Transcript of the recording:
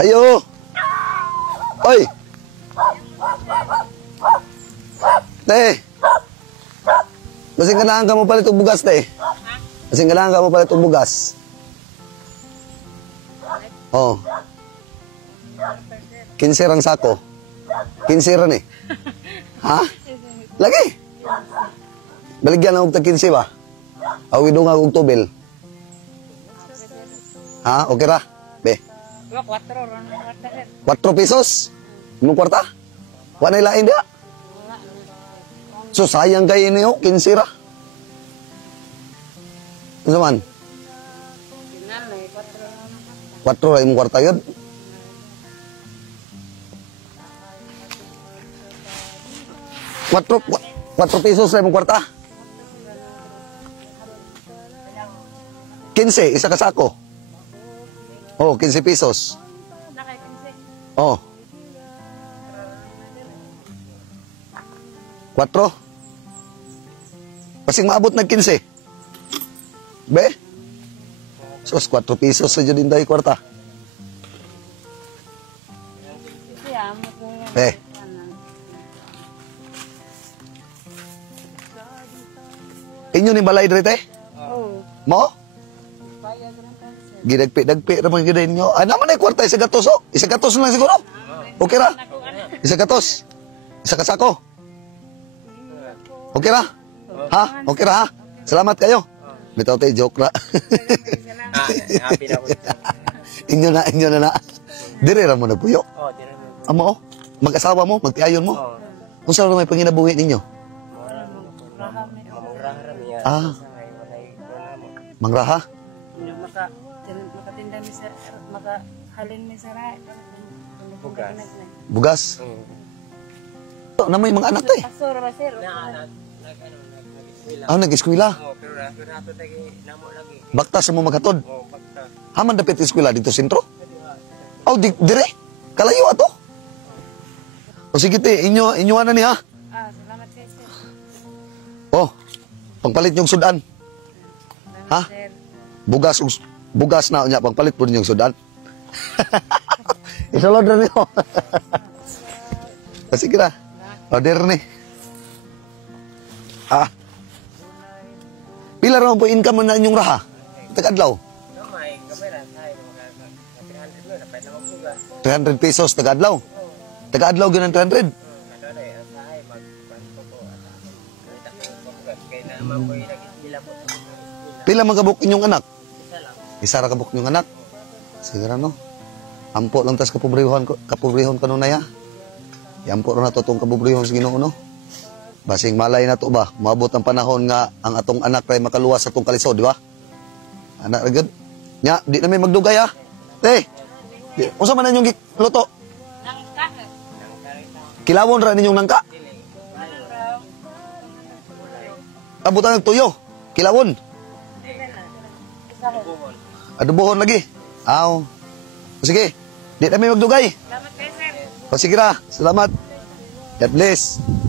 Ayo. Oy. Te. Kasing kailangan ka mo palit og bugas, te. Kasing kailangan ka mo palit og bugas. Oh. 15 rang sako. 15 ran eh. Ha? Lagi. Baligyan na og tag 15 ba? Awi do nga og tubel. Ha? Okay ra? Be. 4 pesos? Imong kwarta? Wa na ilain dia? So sayang kay niyo 15 ra. Ano man? 4 ra imong kwarta yun. 4 pesos na imong kwarta. 15, isa ka sako. Oh, 15 pesos. Oh. 4. Kasing maabot na 15. Be? Sos, 4 pesos sa dyan din tayo kwarta. Eh. Inyo ni balay dito eh? Oo. Mo? Gidagpi naman gid ninyo. Ah, naman ay kwarta isa gatos oh. Isa gatos lang siguro. Okay ra? Isa gatos. Isa ka sako. Okay ra? Ha? Okay ra ha? Salamat kayo. Bitaw tay joke ra. Happy na ko. Inyo na. Dire ra mo nagpuyo. Oh, dire mo. Amo oh. Mag-asawa mo, magtiayon mo. Unsa ra may panginabuhi ninyo? Ah. Mangraha? Makatinda mi sa makahalin mi sa ra. Bugas. Bugas? Na may mga anak eh. Pastor ba sir? Ah, nag-eskwela. Oh, pero nato tagi namo lagi. Baktas mo maghatod. Oh, bakta. Haman dapit eskwela dito sentro? Oh, dire? Kalayo ato? O sige te, inyo na ni ha? Salamat kay sir. Oh, pangpalit yung sudan. Ha? Bugas na niya, pangpalit po yung sudan. Isulod na niyo. Sige na. Order ni. Ah. Pila raw po income na inyong raha? Tagadlaw? Gamay ra say mga 300 na pwede mo bugas. 300 pesos tagadlaw. Tagadlaw gyud ang 300. Ano na say magbanto ko ata. Kita ko bugas kay na mamoy lagi ilabot. Pila man kabuk inyong anak? Isa lang. Isa ra kabuk inyong anak. Sige ra no. Ampo lang tas kapobrehon ko no na ya. Yampo ra na to tong kapobrehon sa Ginoo no. Basing malay na to ba, maabot ang panahon nga ang atong anak ay makaluwas sa atong kalisod, di ba? Anak ragad. Nya, di na may magdugay ha. Te, unsa man ninyong luto? Nangka. Kilawon ra ninyong nangka? Abutan ng tuyo. Kilawon. Adubohon lagi. Aw. Sige, di na may magdugay. Salamat kay sir. O sige ra, salamat. God bless.